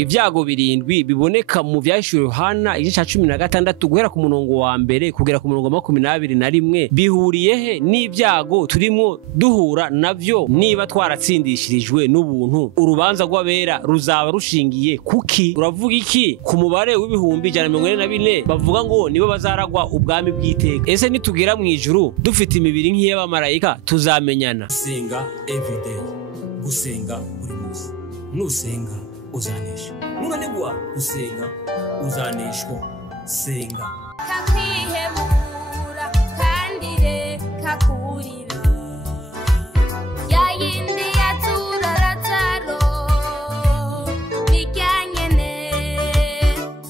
Ibyago birindwi biboneka mu vyahishuriwe Yohana igice ca 16 guhera ku murongo wa mbere kugera ku murongo wa 21 bihuriye he n'ibyago turimo duhura navyo niba twaratsindishirijwe n'ubuntu. Urubanza rw'abera ruzaba rushingiye kuki? Uravuga iki ku mubare w'ibihumbi 144 bavuga ngo nibo bazaragwa ubwami bw'iteka? Ese nitugera mu ijuru dufite imibiri nk'iy'abamarayika tuzamenyana? Senga everyday, gusenga buri munsi. Nusenga uzanesha. Nunanigwa gusenga uzaneshwa. Senga. Kakwihebura kandi reka kurira. Yayindi yatura rataro bijyanyene.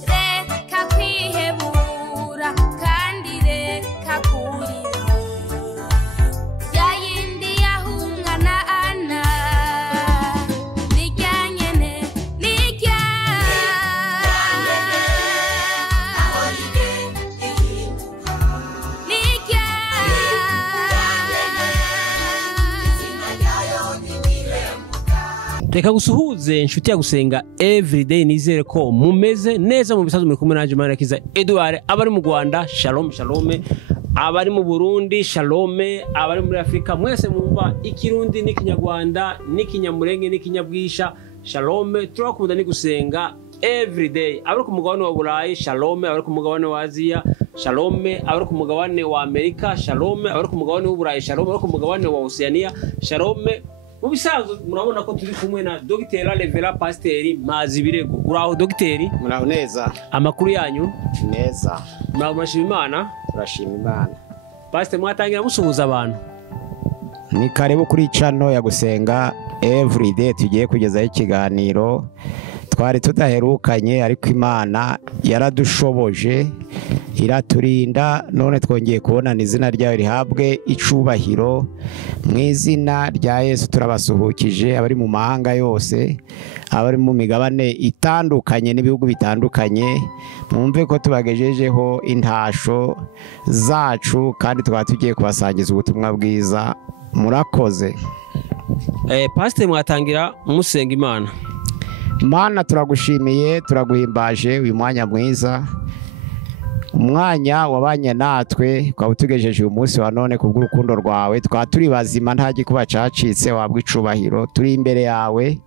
Reka kwihebura kandi reka kurira. Yayindi yahungana ana Reka gusuhuze inshuti ya gusenga everyday, nizere ko mumeze neza mu bisazo muri kumwe nanje Manakiza Edouard. Abari mu Rwanda shalom shalom, abari mu Burundi shalom, abari muri Afrika mwese mumva ikirundi n'ikinyarwanda n'ikinyamurenge n'ikinyabwisha shalom. Turakunda ni gusenga everyday. Abari ku mugabane wa Burayi shalom, abari ku mugabane wa Aziya shalom, abari ku mugabane wa Amerika shalom, abari ku mugabane wa Burayi shalom, abari ku mugabane wa Oceania shalom. Mubisanzwe murabona ko turi kumwe na Dr. Revera Pasteur Mazibirego. Uraho Dr? Muraho neza. Amakuru yanyu? Neza. Murashima Imana? Turashima Imana. Pasteur, mwatangira musuhuza abantu? Ni karibu kuri channel ya gusenga everyday, tugiye kugezaho ikiganiro twari tudaherukanye, ariko Imana yaradushoboje iraturinda, none twongeye kubonana. Izina ryayo rihabwe icubahiro. Mu izina rya Yesu turabasuhukije abari mu mahanga yose, abari mu migabane itandukanye n'ibihugu bitandukanye. Mwumve ko tubagejejeho intasho zacu kandi tukaba tugiye kubasangiza ubutumwa bwiza. Murakoze. Pasteur, mwatangira musenga Imana. Mana, turagushimiye, turaguhimbaje uyu mwanya mwiza, umwanya wabanye natwe, kwa utugejeje uyu munsi wa none kubw'urukundo rwawe. Twa turi bazima, nta gikuba cacitse, wabwe icubahiro. Turi imbere yawe,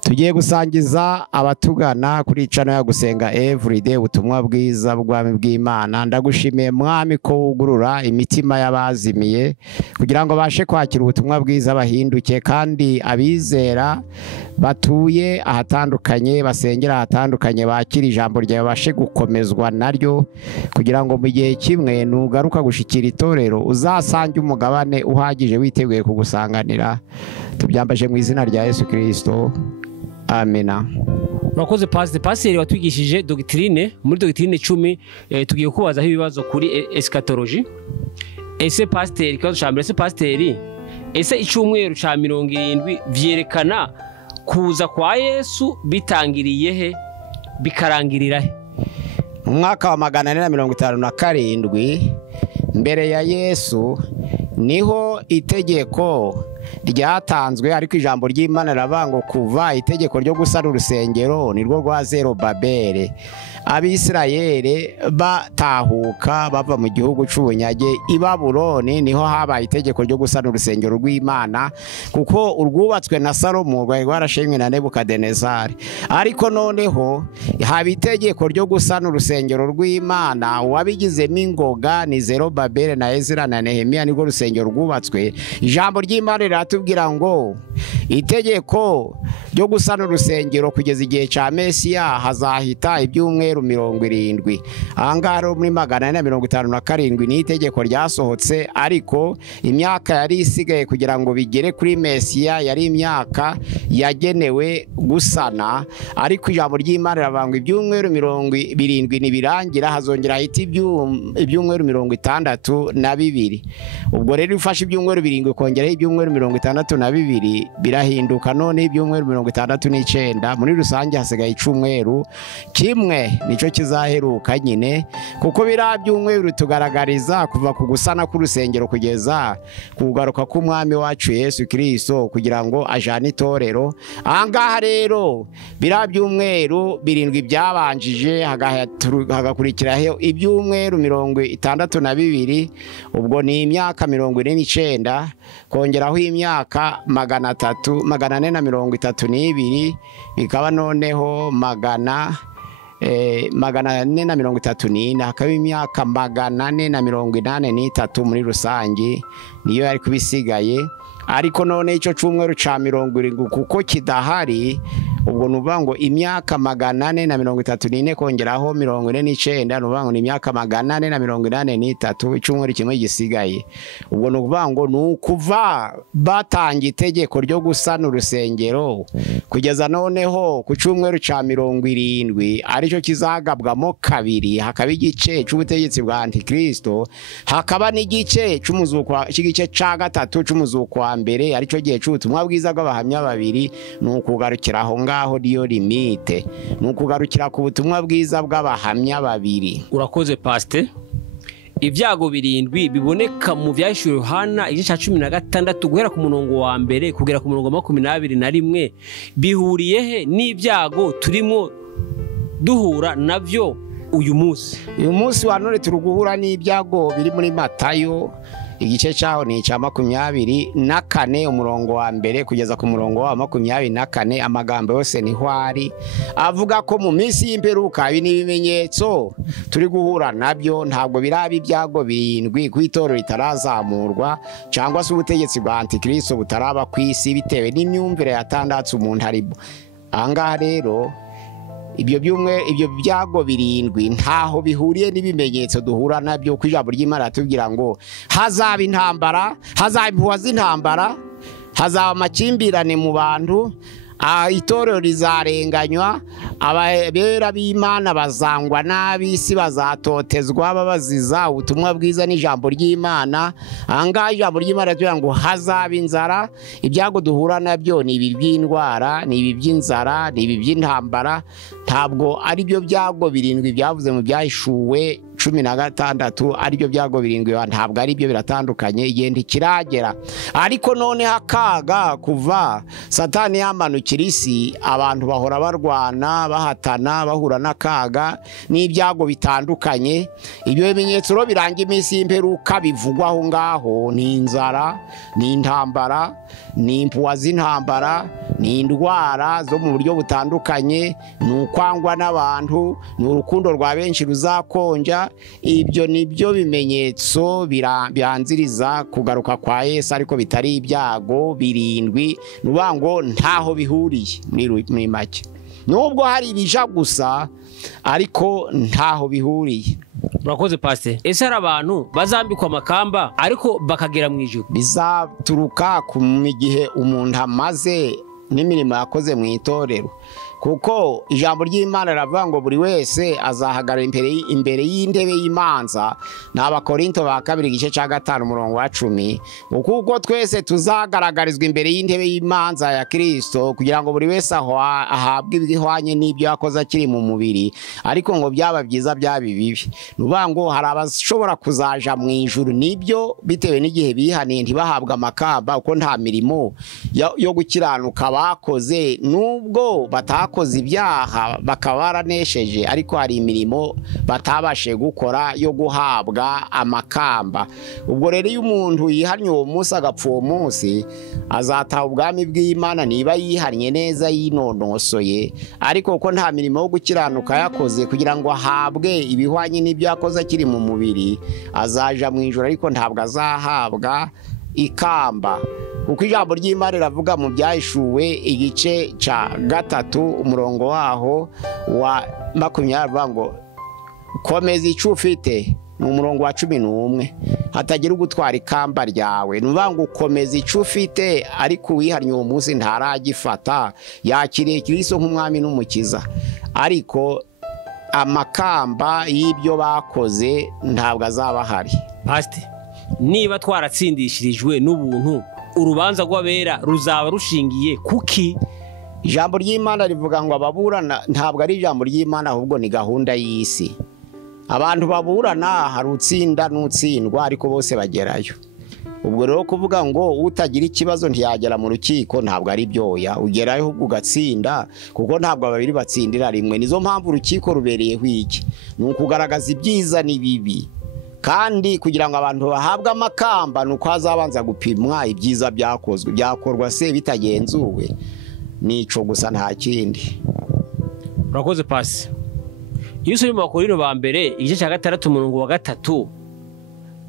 tugiye gusangiza abatugana kuri channel ya gusenga everyday ubutumwa bwiza bw'ubwami bw'Imana. Ndagushimiye Mwami ko wugurura imitima y'abazimiye kugira ngo bashe kwakira ubutumwa bwiza, bahinduke, kandi abizera batuye ahatandukanye, basengera ahatandukanye, bakira ijambo ryawe, bashe gukomezwa naryo, kugira ngo mu gihe kimwe nugaruka gushikira itorero uzasange umugabane uhagije witeguye kugusanganira. Tubyambaje mu izina rya Yesu Kristo. Amina. Murakoze Pasteur. Pasteur watwigishije doctrine, muri doctrine 10 tugiye kubazaho ibibazo kuri eschatology. Ese Pasteur, ikibazo ca mbere, ese Pasteur, ese icumweru ca 70 vyerekana kuza kwa Yesu bitangiriye he bikarangirira he? Mu mwaka wa 457 mbere ya Yesu niho itegeko ryatanzwe, ariko ijambo ry'Imana ravango kuva itegeko ryo gusana urusengero nirwo rwa Zerubabeli. Abisirayeli batahuka bava mu gihugu c'ubunyage i Babuloni, niho habaye itegeko ryo gusana urusengero rw'Imana, kuko urwubatswe na Salomo rwari rwarashimwe na Nebukadinezari. Ariko noneho haba itegeko ryo gusana urusengero rw'Imana, wabigizemo ingoga ni Zerubabeli na Ezra na Nehemiya, nirwo rusengero rwubatswe. Ijambo ry'Imana riratubwira ngo itegeko ryo gusana urusengero kugeza igihe ca Mesiya hazahita ibyumweru 70. Ahangaha muri 457 ni itegeko ryasohotse, ariko imyaka yari isigaye kugira ngo bigere kuri Mesiya yari imyaka yagenewe gusana. Ariko ijambo ry'Imana ravanga ibyumweru 70 nibirangira hazongera hita ibyumweru 62. Ubwo rero ufashe ibyumweru 7 kongeraho ibyumweru 62 birahinduka none ibyumweru 69 muri rusange hasigaye icumweru kimwe nico kizaheruka nyine kuko birabyumweru tugaragariza kuva ku gusana k'urusengero kugeza kugaruka k'umwami wacu Yesu Kristo kugira ngo ajane itorero. Ahangaha rero birabyumweru birindwi byabanjije hagakurikiraho ibyumweru 62 ubwo ni imyaka 49 kongeraho imyaka 432 bikaba noneho 434 hakaba imyaka 483 muri rusange niyo yari kubisigaye. Ariko none ico cumweru ca 70 kuko kidahari ubwo nuvuga ngo imyaka 434 kongeraho 49 nuvuga ngo ni imyaka 483 icumweru kimwe gisigaye. Ubwo nuvuga ngo nukuva batanga itegeko ryo gusana urusengero kugeza noneho ku cumweru ca 70 arico kizagabwamo kabiri hakaba igice c'ubutegetsi bwa Antikristo hakaba n'igice c'umuzuko c'igice ca gatatu c'umuzuko mbere arico gihe c'ubutumwa bwiza bw'abahamya babiri nukugarukira aho ngaho diyo limite nukugarukira ku butumwa bwiza bw'abahamya babiri. Urakoze Pastor. Ibyago birindwi biboneka mu byashyuwe Yohana igice ca 16 guhera ku murongo wa mbere kugera ku murongo 21 bihuriye he n'ibyago turimo duhura navyo uyu munsi wa none turuguhura n'ibyago biri muri Matayo igice cyaho ni ca 24 umurongo wa mbere kugeza ku murongo wa 24 amagambo yose ni hwari avuga ko mu minsi y'imperuka ibimenyetso turi guhura nabyo ntabwo birabi ibyago birindwi kw'itorero ritarazamurwa cyangwa se ubutegetsi bwa Antikristo butaraba kwisi bitewe n'imyumvire yatandatse umuntu aribo. Ahangaha rero ibyo byago birindwi ntaho bihuriye n'ibimenyetso duhura nabyo ku ijambo ry'Imana tubwira ngo hazaba intambara, hazaba impuha z'intambara, hazaba amakimbirane mu bantu, itorero rizarenganywa, abera b'Imana bazangwa n'ab'isi bazatotezwa babaziza ubutumwa bwiza n'ijambo ry'Imana. Ahangaha ijambo ry'Imana tugira ngo hazaba inzara. Ibyago duhura nabyo ni ibi by'indwara, ni ibi by'inzara, ni ibi by'intambara. Ntabwo ari byo byago birindwi byavuze mu byahishuwe 16 ari byo byago birindwi, ntabwo ari byo, biratandukanye, igenda kiragera. Ariko none hakaga kuva Satani yamanukira isi abantu bahora barwana bahatana bahura n'akaga n'ibyago bitandukanye. Ibyo bimenyetso ro biranga iminsi y'imperuka bivugwa aho ngaho ni inzara, ni intambara, ni impuha z'intambara, ni indwara zo mu buryo butandukanye, ni ukwangwa n'abantu, ni urukundo rwa benshi ruzakonja. Ibyo nibyo bimenyetso byanziriza kugaruka kwa Yesu, ariko bitari ibyago birindwi. Nubango ntaho bihuriye muri make, nubwo hari ibija gusa ariko ntaho bihuriye. Urakoze Pastor. Ese hari abantu bazambikwa amakamba ariko bakagera mu ijuru? Bizaturuka ku gihe umuntu amaze n'imirimo yakoze mu itorero, kuko ijambo ry'Imana riravuga ngo buri wese azahagarara imbere y'intebe y'imanza. n'Abakorinto ba 2 igice ca 5 umurongo wa 10, kuko twese tuzagaragarizwa imbere y'intebe y'imanza ya Kristo kugira ngo buri wese ahabwe ibihwanye n'ibyo yakoze akiri mu mubiri. Ariko ngo byaba byiza byaba bibi, nuvuga ngo hari abashobora kuzaja mu ijuru nibyo bitewe n'igihe bihaniye ntibahabwa amakamba uko nta mirimo yo gukiranuka bakoze, nubwo batakoze ibyaha bakaba baranesheje, ariko hari imirimo batabashe gukora yo guhabwa amakamba. Ubwo rero iyo umuntu yihannye uwo munsi agapfa uwo munsi azataha ubwami bw'Imana niba yihannye neza yinonosoye, ariko ko nta mirimo yo gukiranuka yakoze kugira ngo ahabwe ibihwanye n'ibyo yakoze akiri mu mubiri, azaja mu ijuru ariko ntabwo azahabwa ikamba. Kuko ijambo ry'Imana riravuga mu byahishuwe igice ca 3 umurongo waho wa 20 ngo komeza ico ufite, ni umurongo wa 11, hatagira ugutwara ikamba ryawe. Nuvuga ngo ukomeza ico ufite, ariko wihannye uwo munsi ntaragifata, yakiriye Kristo nk'umwami n'umukiza, ariko amakamba y'ibyo bakoze ntabwo azaba hari. Pastor, niba twaratsindishirijwe n'ubuntu urubanza rw'abera ruzaba rushingiye kuki? ijambo ry'Imana rivuga ngo ababurana ntabwo ari ijambo ry'Imana ahubwo ni gahunda y'isi. Abantu baburana hari utsinda n'utsindwa ariko bose bagerayo. Ubwo rero kuvuga ngo utagira ikibazo ntiyagera mu rukiko ntabwo ari byoya, ugerayo ugatsinda kuko ntabwo babiri batsindira rimwe. Nizo mpamvu urukiko rubereyeho iki, ni ukugaragaza ibyiza n'ibibi, kandi kugira ngo abantu bahabwe amakamba nuko hazabanza gupimwa ibyiza byakozwe. Byakorwa se bitagenzuwe? Nico gusa nta kindi. Urakoze Pasi. Iyo usubye mu Bakorino ba mbere igice cya 6 umurongo wa 3,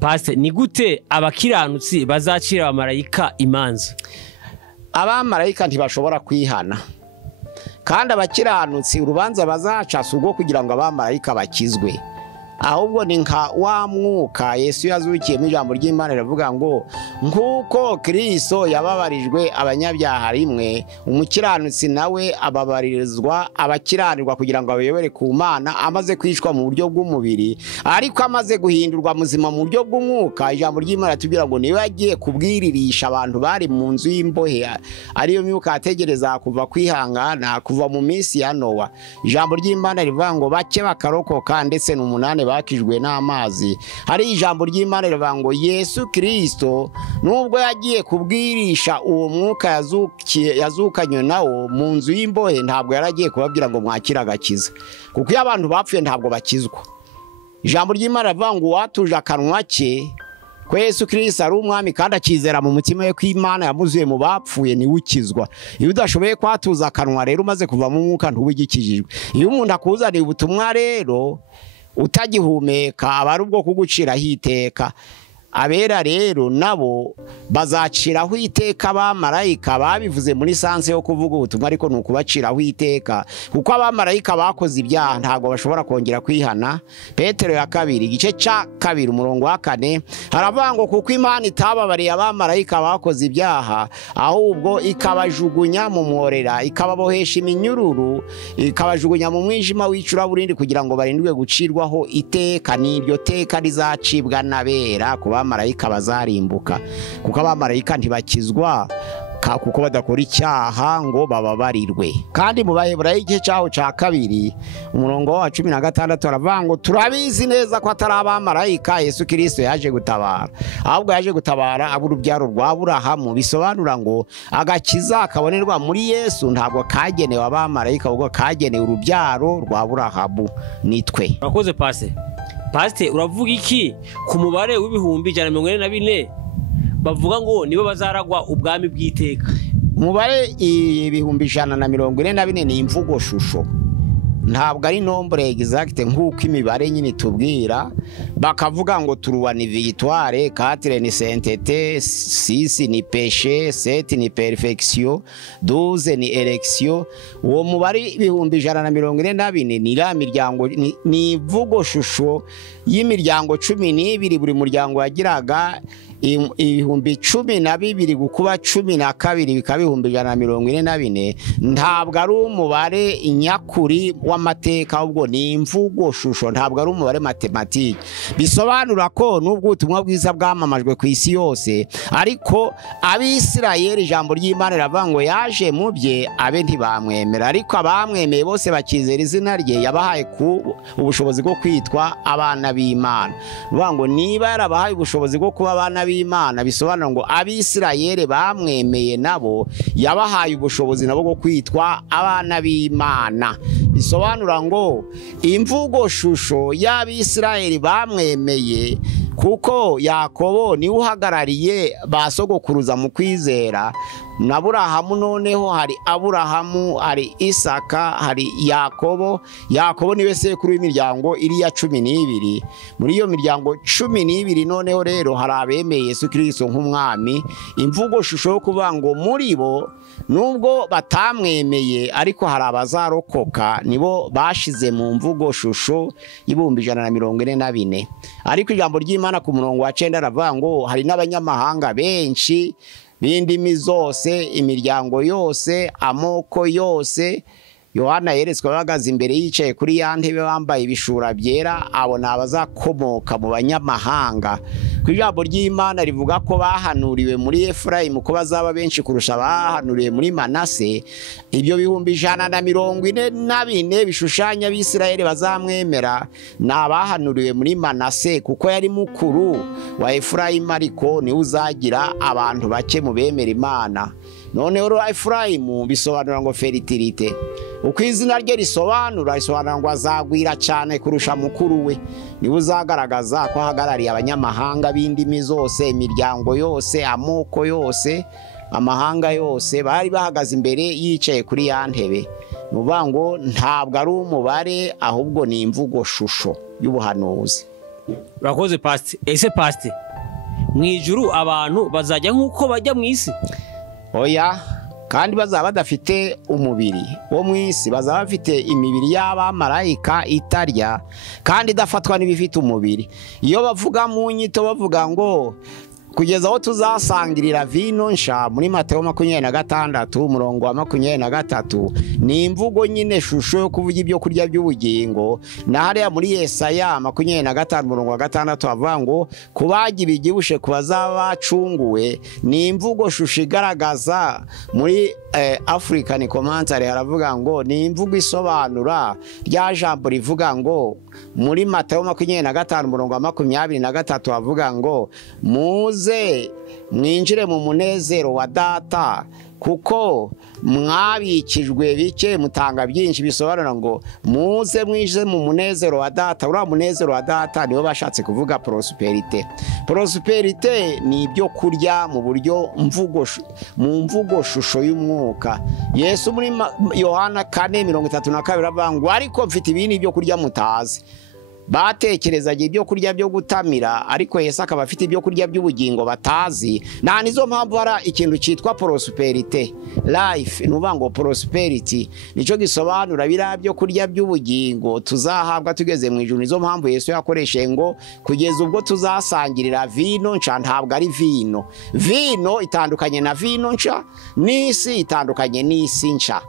Pasi, ni gute abakiranutsi bazacira abamarayika imanza? Abamarayika ntibashobora kwihana, kandi abakiranutsi urubanza bazaca si urwo kugira ngo abamarayika bakizwe, ahubwo ni nka wa mwuka Yesu yazukiyemo. Ijambo ry'Imana rivuga ngo nk'uko Kristo yababarijwe abanyabyaha rimwe, umukiranutsi nawe ababarizwa abakiranirwa kugira ngo abayobore ku Mana, amaze kwicwa mu buryo bw'umubiri ariko amaze guhindurwa muzima mu buryo bw'umwuka. Ijambo ry'Imana ritubwira ngo niwe yagiye kubwiririsha abantu bari mu nzu y'imbohe, ariyo myuka yategereza kuva kwihangana kuva mu minsi ya Nowa. Ijambo ry'Imana rivuga ngo bake bakarokoka ndetse n'umunani bakijwe n'amazi. Hari ijambo ry'Imana rivuga ngo Yesu Kristo nubwo yagiye kubwirisha uwo mwuka yazukanywe nawo mu nzu y'imbohe, ntabwo yaragiye kubabwira ngo mwakira agakiza, kuko iyo abantu bapfuye ntabwo bakizwa. Ijambo ry'Imana rivuga ngo uwatuje akanwa ke ko Yesu Kristo ari umwami kandi akizera mu mutima we ko Imana yamuzuye mu bapfuye niwe ukizwa. Iyo udashoboye kwatuza akanwa rero umaze kuva mu mwuka ntubigikijijwe. Iyo umuntu akuzaniye ubutumwa rero utagihumeka aba ari ubwo kuguciraho iteka. Abera rero nabo bazaciraho iteka abamarayika, babivuze muri sanse yo kuvuga ubutumwa ariko ni ukubaciraho iteka, kuko abamarayika bakoze ibyaha ntabwo bashobora kongera kwihana. Petero ya 2 igice cya 2 umurongo wa 4 haravuga ngo kuko Imana itababariye abamarayika bakoze ibyaha, ahubwo ikabajugunya mu mworera, ikababohesha iminyururu, ikabajugunya mu mwijima w'icuraburindi kugira ngo barindwe gucirwaho iteka. N'iryo teka rizacibwa n'abera ku abamarayika bazarimbuka, kuko abamarayika ntibakizwa kuko badakora icyaha ngo bababarirwe. Kandi mu Baheburayo igice cyaho cya 2 umurongo wa 16 aravuga ngo turabizi neza ko atari abamarayika Yesu Kristo yaje gutabara, ahubwo yaje gutabara ab'urubyaro rwa Aburahamu. Bisobanura ngo agakiza kabonerwa muri Yesu ntabwo kagenewe abamarayika, ahubwo kagenewe urubyaro rwa Aburahamu, nitwe. Urakoze Pasi. Pasite, uravuga iki ku mubare w'ibihumbi 144 bavuga ngo nibo bazaragwa ubwami bw'iteka? Umubare ibihumbi 144 ni imvugo shusho, ntabwo ari nombre exacte nk'uko imibare nyine tubwira. Bakavuga ngo turuwa ni victoire, 4 ni sainteté, 6 ni péché, 7 ni perfection, 12 ni élection. Uwo mubare ibihumbi 144 ni la miryango, ni imvugo shusho y'imiryango 12. Buri muryango wagiraga ibihumbi 12 gukuba 12 bikaba ibihumbi 144. Ntabwo ari umubare nyakuri w'amateka, ahubwo ni imvugo shusho, ntabwo ari umubare matematike. Bisobanura ko nubwo ubutumwa bwiza bwamamajwe ku isi yose, ariko Abisirayeli ijambo ry'Imana riravuga ngo yaje mu bye abe ntibamwemera, ariko abamwemeye bose bakizera izina rye yabahaye ubushobozi bwo kwitwa abana b'Imana. Bivuga ngo niba yarabahaye ubushobozi bwo kuba abana b'Imana, bisobanura ngo Abisirayeli bamwemeye nabo yabahaye ubushobozi nabo bwo kwitwa abana b'Imana. Bisobanura ngo imvugo shusho y'Abisirayeli bamwemeye, kuko Yakobo ni uhagarariye basogokuruza mu kwizera. Na Aburahamu noneho hari Aburahamu, hari Isaka, hari Yakobo. Yakobo niwe sekuru w'imiryango iriya 12. Muri iyo miryango 12 noneho rero hari abemeye Yesu Kristo nk'umwami. Imvugo shusho yo kuvuga ngo muri bo nubwo batamwemeye ariko hari abazarokoka, nibo bashize mu mvugo shusho y'ibihumbi 144. Ariko ijambo ry'Imana ku murongo wa 9 aravuga ngo hari n'abanyamahanga benshi b'indimi zose, imiryango yose, amoko yose. Yohana yeretswe bahagaze imbere yicaye kuri ya ntebe bambaye ibishura byera, abo ni abazakomoka mu banyamahanga, ku ijambo ry'Imana rivuga ko bahanuriwe muri Efurayimu ko bazaba benshi kurusha bahanuriwe muri Manase. Ibyo bihumbi 144 bishushanya Abisirayeli bazamwemera ni abahanuriwe muri Manase, kuko yari mukuru wa Efurayimu, ariko niwe uzagira abantu bake mu bemera Imana. Noneho Efurayimu bisobanura ngo fertilité. Uko izina rye risobanura ngo azagwira cyane kurusha mukuru we. Niwe uzagaragaza ko ahagarariye abanyamahanga b'indimi zose, imiryango yose, amoko yose, amahanga yose bari bahagaze imbere yicaye kuri ya ntebe. Nuvuga ngo ntabwo ari umubare, ahubwo ni imvugo shusho y'ubuhanuzi. Urakoze Pastor. Ese Pastor, mu ijuru abantu bazajya nk'uko bajya mu isi? Oya, kandi bazaba badafite umubiri wo mu isi, bazaba bafite imibiri y'abamarayika itarya kandi idafatwa n'ibifite umubiri. Iyo bavuga mu nyito bavuga ngo kugeza aho tuzasangirira vino nsha muri Mateyo 26 umurongo wa 23, ni imvugo nyine shusho yo kuvuga ibyo kurya by'ubugingo. Na hariya muri Yesaya 25 umurongo wa 6 avuga ngo kubaga ibigibushe kubazaba bacunguwe, ni imvugo shusho igaragaza. Muri African Commentary haravuga ngo ni imvugo isobanura rya jambo rivuga ngo muri Mateyo 25 umurongo wa 23 avuga ngo muze mwinjire mu munezero wa data kuko mwabikijwe bike mutanga byinshi. Bisobanura ngo muze mwinjire mu munezero wa data. Uriya munezero wa data niwo bashatse kuvuga prosperité. Prosperité ni ibyo kurya mu buryo mu mvugo shusho y'umwuka. Yesu muri Yohana 4:32 avuga ngo ariko mfite ibindi byo kurya mutazi. Batekerezaga ibyo kurya byo gutamira, ariko Yesu akaba afite ibyo kurya by'ubugingo batazi. Na nizo mpamvu hari ikintu cyitwa prosperité life. Nuvuga ngo prosperity nico gisobanura bira byo kurya by'ubugingo tuzahabwa tugeze mu ijuru. Nizo mpamvu Yesu yakoresheje ngo kugeza ubwo tuzasangirira vino nsha. Ntabwo ari vino. Vino itandukanye na vino nsha, n'isi itandukanye n'isi nsha.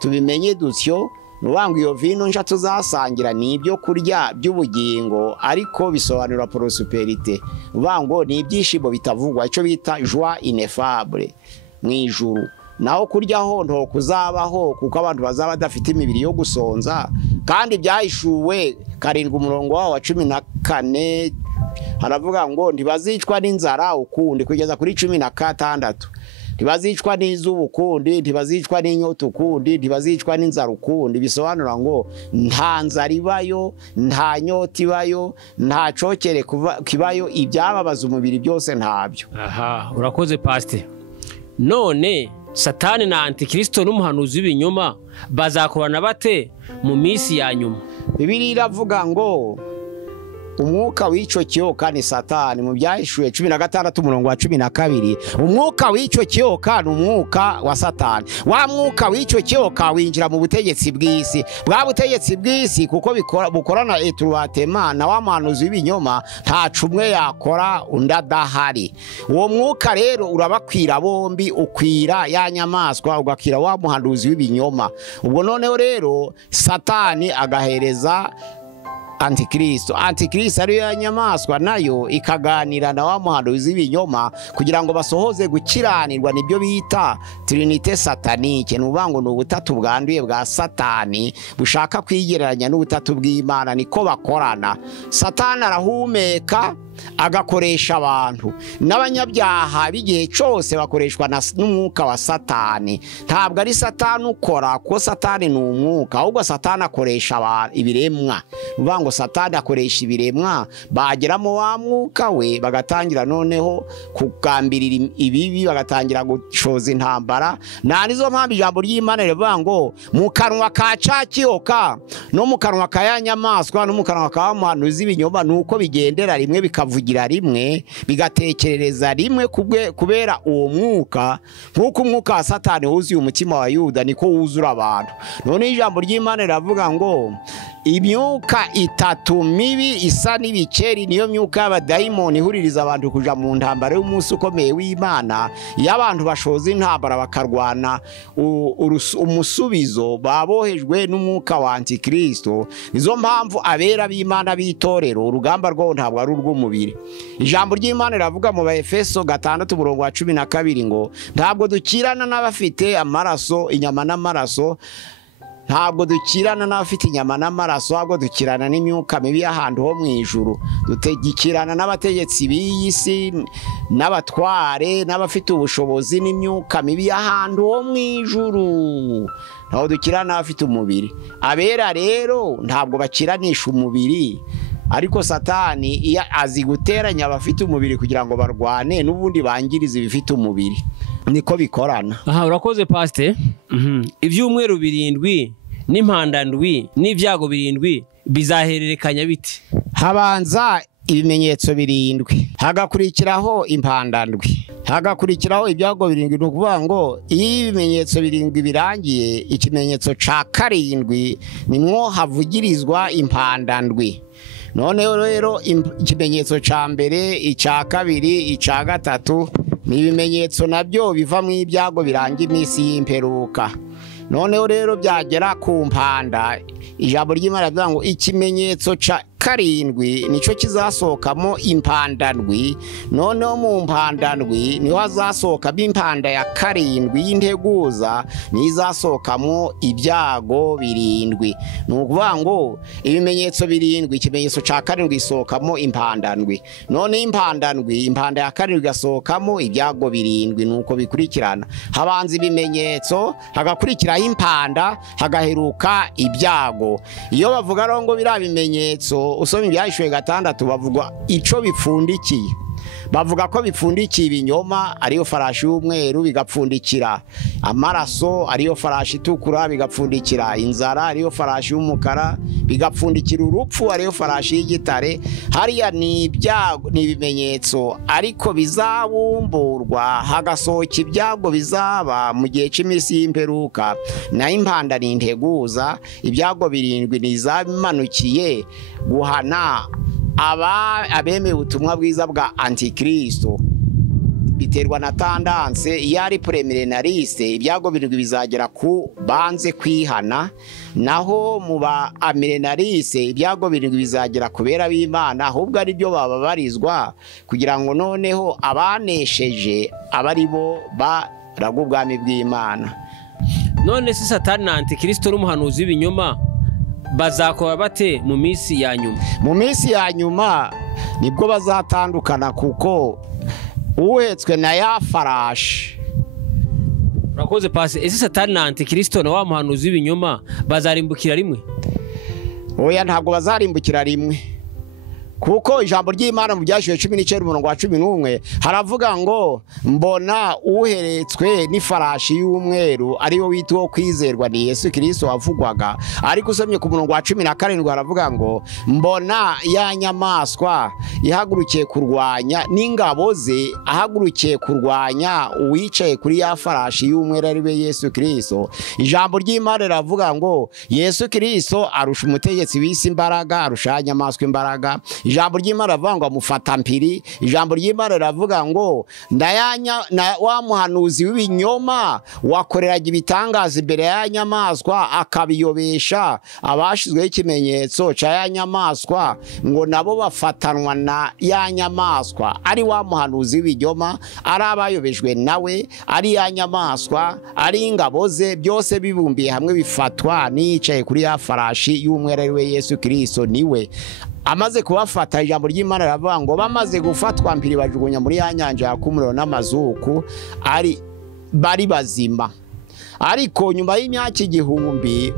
Tubimenye dutyo. Nubango iyo vino nsha tuzasangira ni ibyo kurya by'ubugingo, ariko bisobanura prosperité. Nubango ni ibyishimo bitavugwa, icyo bita joie ineffable mu ijuru. Naho kuryaho nto kuzabaho, kuko abantu bazaba badafite imibiri yo gusonza. Kandi byahishuwe 7 umurongo wa 14 haravuga ngo ntibazicwa n'inzara ukundi, kugeza kuri 16. Ntibazicwa n'izuba ukundi, ntibazicwa n'inyota ukundi, ntibazicwa n'inzara ukundi. Bisobanura ngo nta nzara ibayo, nta nyota ibayo, nta cokere kibayo, ibyababaza umubiri byose ntabyo. Aha, urakoze Pastor. None Satani na Antikristo n'umuhanuzi w'ibinyoma bazakorana bate mu minsi ya nyuma? Bibiliya iravuga ngo umwuka w'icyo kiyoka ni Satani. Mu byahishuwe 16 umurongo wa 12, umwuka w'icyo kiyoka ni umwuka wa Satani. Wa mwuka w'icyo kiyoka winjira mu butegetsi bw'isi. Bwa butegetsi bw'isi kuko bukorana etruatema na wa muhanuzi w'ibinyoma, nta cumwe yakora undadahari. Uwo mwuka rero urabakwira bombi, ukwira ya nyamaswa, ugakira wa muhanuzi w'ibinyoma. Ubwo noneho rero Satani agahereza Antikristo. Antikristo ariyo ya nyamaswa, nayo ikaganira na wa muhanuzi w'ibinyoma kugira ngo basohoze gukiranirwa. Nibyo bita Trinité satanique. Nubango ni ubutatu bwanduye bwa Satani bushaka kwigereranya n'ubutatu bw'Imana. Niko bakorana. Satani arahumeka agakoresha abantu, n'abanyabyaha b'igihe cyose bakoreshwa n'umwuka wa Satani. Ntabwo ari Satani ukora, ko Satani ni umwuka, ahubwo Satani akoresha ibiremwa. Uvuga ngo Satani akoresha ibiremwa, bageramo wa mwuka we bagatangira noneho kugambirira ibibi, bagatangira gushoza intambara. Na nizo mpamvu ijambo ry'Imana rivuga ngo mu kanwa ka cakiyoka no mu kanwa ka ya nyamaswa no mu kanwa ka muhanuzi w'ibinyoma nuko bigendera rimwe, bikavugira rimwe, bigatekerereza rimwe kubera uwo mwuka. Nkuko umwuka wa Satani wuzuye umutima wa Yuda, niko wuzura abantu. None ijambo ry'Imana riravuga ngo imyuka itatu mibi isa n'ibikeri niyo myuka y'abadayimoni ihuririza abantu kuja mu ntambara y'umunsi ukomeye w'Imana. Iyo abantu bashoza intambara bakarwana umusubizo babohejwe n'umwuka wa Antikristo. Nizo mpamvu abera b'Imana b'itorero urugamba rwo ntabwo ari urw'umubiri. Ijambo ry'Imana riravuga mu Efeso 6:12 ngo ntabwo dukirana n'abafite amaraso inyama n'amaraso, ntabwo dukirana n'abafite inyama n'amaraso, ahubwo dukirana n'imyuka mibi y'ahantu ho mu ijuru. Dukirana n'abategetsi b'iyi si n'abatware n'abafite ubushobozi n'imyuka mibi y'ahantu ho mu ijuru. Ntabwo dukirana n'abafite umubiri. Abera rero ntabwo bakiranisha umubiri, ariko Satani iyo azi guteranya abafite umubiri kugira ngo barwane n'ubundi bangiriza ibifite umubiri. Niko bikorana. Aha, urakoze Pastor. Ibyumweru 7 n'impanda ndwi n'ibyago 7 bizahererekanya biti? Habanza ibimenyetso 7, hagakurikiraho impanda ndwi, hagakurikiraho ibyago 7. Ni ukuvuga ngo iyo ibimenyetso 7 birangiye, ikimenyetso ca 7 nimwo havugirizwa impanda ndwi. Noneho rero ikimenyetso ca mbere, ica kabiri, ica gatatu ni ibimenyetso nabyo biva mu ibyago biranga iminsi y'imperuka. Noneho rero byagera ku mpanda, ijambo ry'Imana rivuga ngo ikimenyetso ca 7 nico kizasohokamo impanda ndwi. Noneho mu mpanda ndwi niho hazasohokamo impanda ya 7 y'integuza, nizasohokamo ibyago 7. Ni ukuvuga ngo ibimenyetso 7, ikimenyetso ca 7 gisohokamo impanda ndwi. None impanda ndwi, impanda ya 7 gasohokamo ibyago 7. Nuko bikurikirana, habanza ibimenyetso, hagakurikiraho impanda, hagaheruka ibyago. Iyo bavuga rero ngo bira bimenyetso, usomye Ibyahishwe 6 bavuga ico bipfundikiye. Bavuga ko bipfundikiye ibinyoma, ariyo farashi y'umweru, bigapfundikira amaraso, ariyo farashi itukura, bigapfundikira inzara, ariyo farashi y'umukara, bigapfundikira urupfu, ariyo farashi y'igitare. Hariya ni ibyago, ni ibimenyetso, ariko bizabumburwa hagasohoka ibyago bizaba mu gihe cy'iminsi y'imperuka. Na impanda ni integuza, ibyago 7 nizabimanukiye guhana abemeye ubutumwa bwiza bwa Antikristo. Biterwa na tendance iyo ari premilenariste, ibyago 7 bizagera ku banze kwihana. Naho mu ba amilenariste ibyago 7 bizagera kubera b'Imana, ahubwo ari byo bababarizwa kugira ngo noneho abanesheje abari bo baraga ubwami bw'Imana. None se Satani na Antikristo n'umuhanuzi w'ibinyoma bazakora bate mu minsi ya nyuma? Mu minsi ya nyuma nibwo bazatandukana, kuko uhetswe na ya farashi. Urakoze Pastor. Ese Satani na Antikristo na wa muhanuzi w'ibinyoma bazarimbukira rimwe? Oya, ntabwo bazarimbukira rimwe, kuko ijambo ry'Imana mu Byahishwe 19:11 haravuga ngo mbona uheretswe n'ifarashi y'umweru, ariyo witwa kwizerwa ni Yesu Kristo wavugwaga. Ariko usomye ku 17 haravuga ngo mbona ya nyamaswa ihagurukiye kurwanya n'ingabo ze, ahagurukiye kurwanya uwicaye kuri ya farashi y'umweru, ariwe Yesu Kristo. Ijambo ry'Imana riravuga ngo Yesu Kristo arusha umutegetsi w'isi imbaraga, arusha nyamaswa imbaraga. Ijambo ry'Imana ravuga ngo amufata mpiri. Ijambo ry'Imana ravuga ngo na wa muhanuzi w'ibinyoma wakoreraga ibitangaza imbere ya nyamaswa, akabiyobesha abashizweho ikimenyetso ca ya nyamaswa, ngo nabo bafatanwa na ya nyamaswa. Ari wa muhanuzi w'ibinyoma, ari abayobejwe nawe, ari ya nyamaswa, ari ingabo ze, byose bibumbiye hamwe bifatwa niyicaye kuri ya farashi y'umweru, ariwe Yesu Kristo. Niwe amaze kubafata. Ijambo ry'Imana riravuga ngo bamaze gufatwa mpiri bajugunya muri ya nyanja yaka umuriro n'amazuku, bari bazima. Ariko nyuma y'imyaka 1000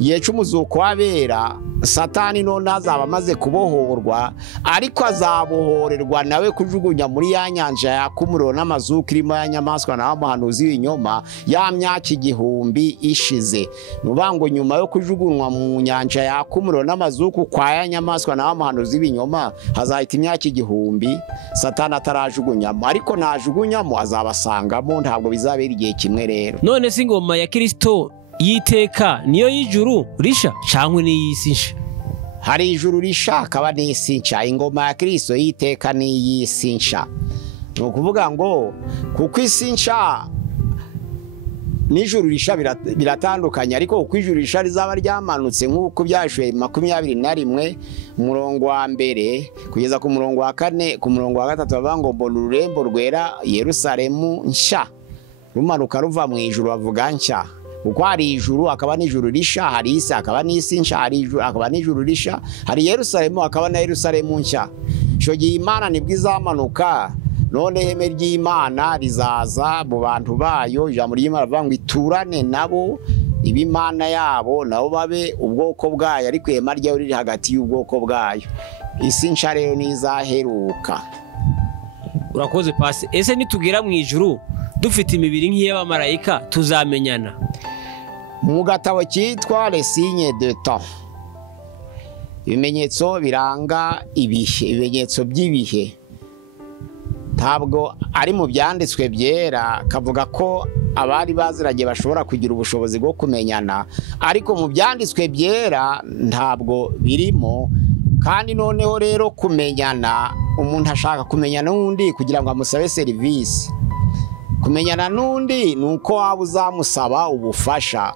yecu umuzuko w'abera, Satani none azaba amaze kubohorwa, ariko azabohorerwa nawe kujugunya muri ya nyanja yaka umuriro n'amazuku irimo ya nyamaswa na muhanuzi w'ibinyoma ya myaka 1000 ishize. Nuvuga ngo nyuma yo kujugunwa mu nyanja yaka umuriro n'amazuku kwa ya nyamaswa na muhanuzi w'ibinyoma hazahita imyaka 1000 Satani atarajugunyamo, ariko najugunyamo azabasangamo, ntabwo bizabera igihe kimwe. Rero none se ingoma ya Kristo yiteka niyo y'ijuru risha cyangwa ni y'isi nsha? hari ijuru risha hakaba n'isi nsha. Ingoma ya Kristo y'iteka n'iy'isi nsha. Ni ukuvuga ngo kuko isi nsha n'ijuru risha biratandukanye, ariko uko ijuru risha rizaba ryamanutse nk'uko byashuye 21 umurongo wa mbere kugeza ku murongo wa 4, ku murongo wa 3 bavuga ngo mbona ururembo rwera Yerusalemu nsha rumanuka ruva mu ijuru, bavuga nsha. Kuko hari ijuru hakaba n'ijuru risha, hari isi hakaba n'isi nsha, hari ijuru hakaba n'ijuru risha, hari Yerusalemu hakaba na Yerusalemu nsha. Ico gihe Imana nibwo izamanuka, none iheme ry'Imana rizaza mu bantu bayo. Ijambo ry'Imana rivuga ngo iturane nabo ibimana yabo, nabo babe ubwoko bwayo, ariko ihema ryayo riri hagati y'ubwoko bwayo. Isi nsha rero nizaheruka. Urakoze Pasi. Ese nitugera mu ijuru dufite imibiri nk'iy'abamarayika tuzamenyana? Mu gatabo cyitwa Les Signes de Temps, ibimenyetso biranga ibihe, ibimenyetso by'ibihe, ntabwo ari mu byanditswe byera. Kavuga ko abari baziranye bashobora kugira ubushobozi bwo kumenyana, ariko mu byanditswe byera ntabwo birimo. Kandi noneho rero kumenyana, umuntu ashaka kumenyana n'undi kugira ngo amusabe serivisi. Kumenyana n'undi ni uko waba uzamusaba ubufasha.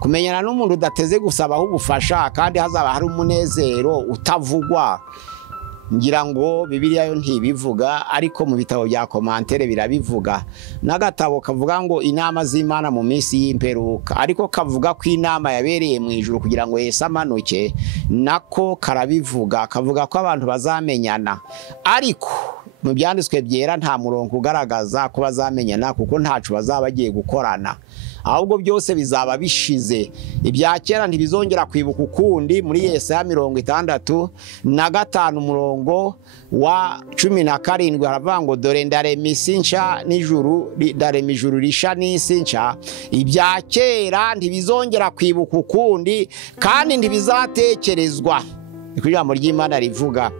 Kumenyana n'umuntu udateze gusabaho ubufasha kandi hazaba hari umunezero utavugwa, ngira ngo Bibiliya yo ntibivuga, ariko mu bitabo bya komantere birabivuga. N'agatabo kavuga ngo inama z'Imana mu minsi y'imperuka, ariko kavuga ko inama yabereye mu ijuru kugira ngo Yesu amanuke, nako karabivuga, kavuga ko abantu bazamenyana. Ariko mu byanditswe byera nta murongo ugaragaza ko bazamenyana, kuko ntacu bazaba bagiye gukorana, ahubwo byose bizaba bishize. Ibya kera ntibizongera kwibuka ukundi. Muri Yesaya 65 umurongo wa 17 haravuga ngo dore ndarema isi nsha n'ijuru, ndarema ijuru risha n'isi nsha, ibya kera ntibizongera kwibuka ukundi kandi ntibizatekerezwa. Niko ijambo ry'Imana rivuga.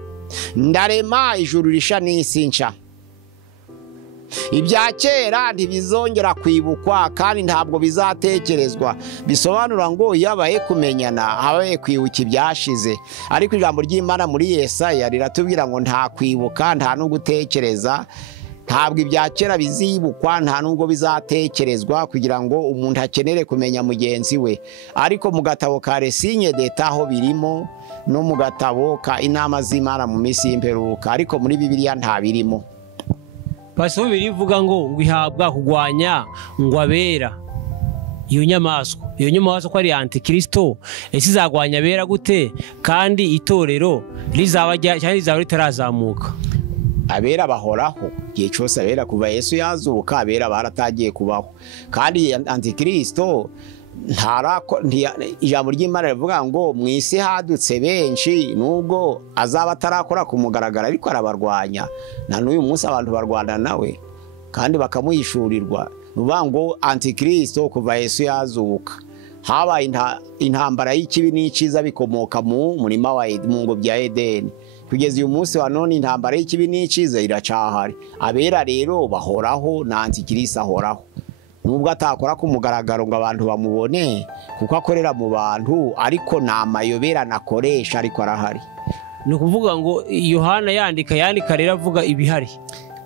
Ndarema ijuru risha n'isi nsha, ibya kera ntibizongera kwibukwa kandi ntabwo bizatekerezwa. Bisobanura ngo yabaye kumenyana habaye kwibuka ibyashize. Ariko ijambo ry'Imana muri Yesaya riratubwira ngo nta kwibuka, nta no gutekereza. Ntabwo ibya kera bizibukwa, nta nubwo bizatekerezwa kugira ngo umuntu akenere kumenya mugenzi we. Ariko mu gatabo ka Les Signes de Temps ho birimo, no mu gatabo ka inama z'Imana mu minsi y'imperuka, ariko muri Bibiliya nta birimo. Pasi birivuga ngo ihabwa kugwanya ngo abera iyo nyamaswa ko ari antikristo. Ese izagwanya abera gute kandi itorero rizaba cyangwa rizaba ritarazamuka? Abera bahoraho igihe cyose. Abera kuva Yesu yazuka, abera baratagiye kubaho. Kandi antikristo ijambo ry'Imana rivuga ngo mu isi hadutse benshi, nubwo azaba atarakora ku mugaragaro, ariko arabarwanya. Na n'uyu munsi abantu barwana nawe kandi bakamuhishurirwa. Nuvuga ngo antikristo kuva Yesu yazuka habaye intambara y'ikibi n'iciza bikomoka mu murima wa mu ngo bya Edeni. Kugeza uyu munsi wa none intambara y'ikibi n'iciza iracahari. Abera rero bahoraho na antikristo ahoraho, nubwo atakora ku mugaragaro ngo abantu bamubone kuko akorera mu bantu, ariko nta mayobera nakoresha, ariko arahari. Ni ukuvuga ngo Yohana yandika rero avuga ibihari.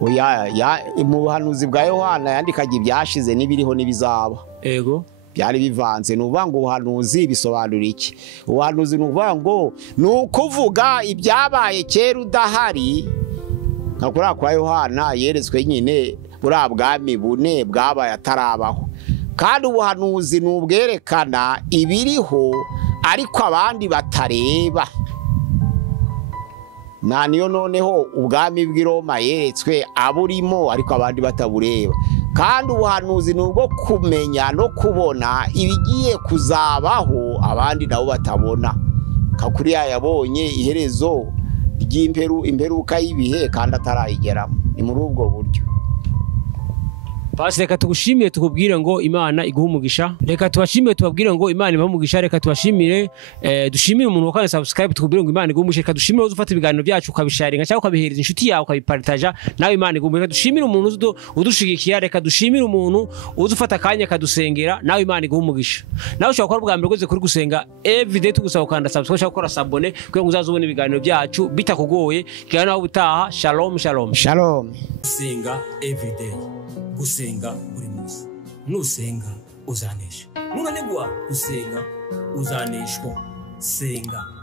Mu buhanuzi bwa Yohana yandikaga ibyashize n'ibiriho n'ibizaba. Ego byari bivanze. Ni ukuvuga ngo ubuhanuzi bisobanura iki? Ubuhanuzi ni ukuvuga ngo ni ukuvuga ibyabaye kera udahari. Nka kuriya kwa Yohana yeretswe nyine buriya bwami bune bwabaye atarabaho. Kandi ubuhanuzi ni ubwerekana ibiriho ariko abandi batareba. Niyo noneho ubwami bw'i Roma yeretswe aburimo ariko abandi batabureba. Kandi ubuhanuzi ni ubwo kumenya no kubona ibigiye kuzabaho abandi nabo batabona. Kakuriya yabonye iherezo ry'imperuka y'ibihe kandi atarayigeramo. Ni muri ubwo buryo. Pasi reka tugushimire tukubwire ngo Imana iguhe umugisha. Reka tubashimire tubabwire ngo Imana ibahe umugisha. Reka tubashimire dushimire umuntu wakanda subscribe tukubwire ngo Imana iguhe umugisha. Reka dushimire uzufata ibiganiro byacu ukabisharinga cyangwa ukabihereza inshuti yawe ukabipartage nawe Imana iguhe umugisha. Dushimire umuntu udushigikiya. Reka dushimire umuntu uzufata kanya kadusengera nawe Imana iguhe umugisha. Nawe ushobora gukora bwa mbere ugoze kuri gusenga everyday tugusaba ukanda subscribe cyangwa gukora sabone kugira ngo uzazubone ibiganiro byacu bitakugoye. Kandi nawe utaha shalom shalom. Shalom. Gusenga everyday. Gusenga buri munsi. Nusenga uzanesha. Nunanigwa gusenga uzaneshwa. Senga.